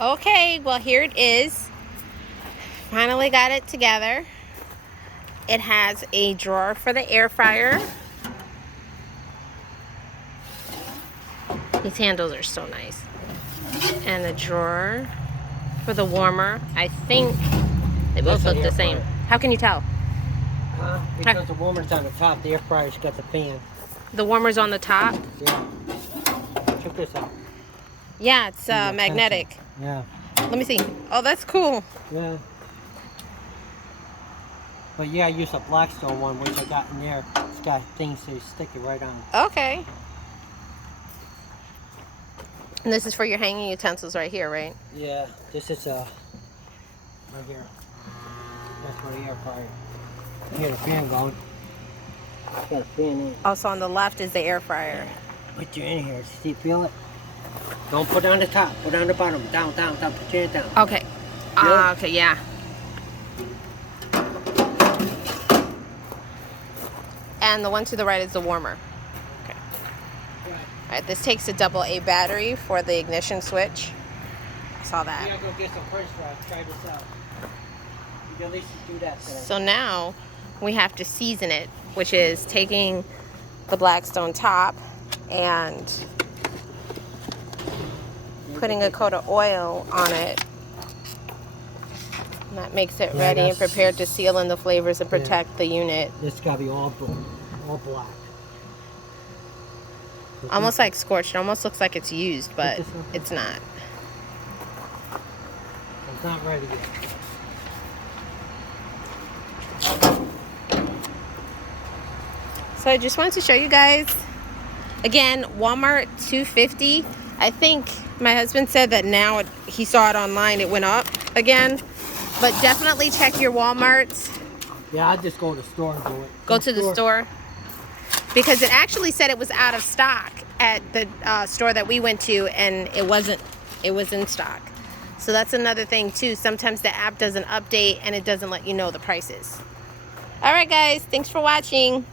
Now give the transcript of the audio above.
Okay, well here it is. Finally got it together. It has a drawer for the air fryer. These handles are so nice. And a drawer for the warmer. I think they both look the same. How can you tell? Because the warmer's on the top, the air fryer's got the fan. The warmer's on the top? Yeah. Check this out. Yeah, it's magnetic. Yeah. Let me see. Oh, that's cool. Yeah. But yeah, I use a Blackstone one, which I got in there. It's got things to stick it right on. Okay. And this is for your hanging utensils right here, right? Yeah, this is right here. That's for the air fryer. I hear the fan going. It's got a fan in it. Also on the left is the air fryer. Put you in here. See, feel it? Don't put it on the top. Put it on the bottom. Down, down, down. Put your hand down. Okay. Okay, yeah. And the one to the right is the warmer. Okay. All right, this takes a AA battery for the ignition switch. I saw that. You gotta go get some French fries. Try this out. You can at least do that today. So now we have to season it, which is taking the Blackstone top and putting a coat of oil on it. And that makes it ready and prepared to seal in the flavors and protect the unit. It's gotta be all black. Almost like scorched. It almost looks like it's used, but it's not. It's not ready yet. So I just wanted to show you guys. Again, Walmart $2.50. I think my husband said that now he saw it online, it went up again. But definitely check your Walmarts. Yeah, I'd just go to the store and do it. Go to the store. Because it actually said it was out of stock at the store that we went to, and it wasn't. It was in stock. So that's another thing too. Sometimes the app doesn't update and it doesn't let you know the prices. All right, guys. Thanks for watching.